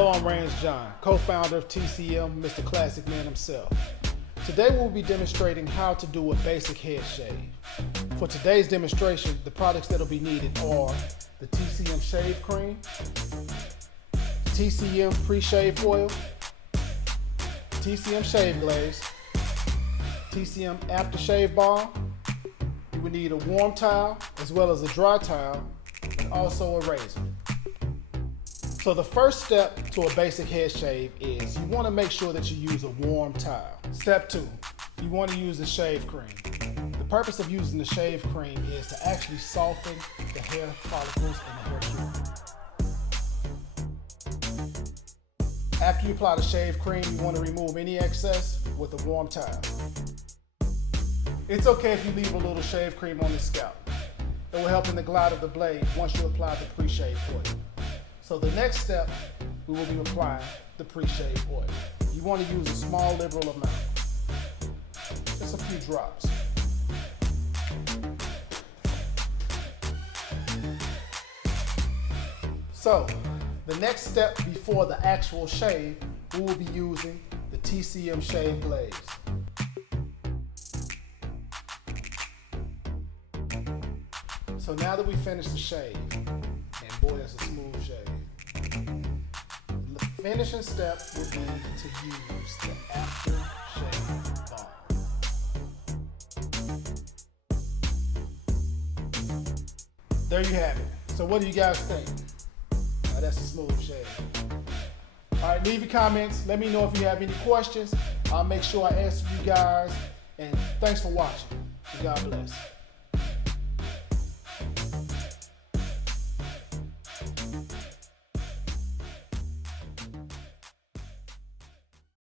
Hello, I'm Rance John, co-founder of TCM, Mr. Classic Man himself. Today we'll be demonstrating how to do a basic head shave. For today's demonstration, the products that will be needed are the TCM Shave Cream, TCM Pre-Shave Oil, TCM Shave Glaze, TCM After Shave Balm. You will need a warm towel as well as a dry towel, and also a razor. So the first step to a basic head shave is you want to make sure that you use a warm towel. Step 2, you want to use the shave cream. The purpose of using the shave cream is to actually soften the hair follicles and the hair cuticle. After you apply the shave cream, you want to remove any excess with a warm towel. It's okay if you leave a little shave cream on the scalp. It will help in the glide of the blade once you apply the pre-shave oil. So the next step, we will be applying the pre-shave oil. You want to use a small liberal amount, just a few drops. So the next step before the actual shave, we will be using the TCM Shave Glaze. So now that we finished the shave, and boy, it's a smooth shave. The finishing step would be to use the After Shave Balm. There you have it. So what do you guys think? That's a smooth shave. All right, leave your comments. Let me know if you have any questions. I'll make sure I answer you guys. And thanks for watching. God bless.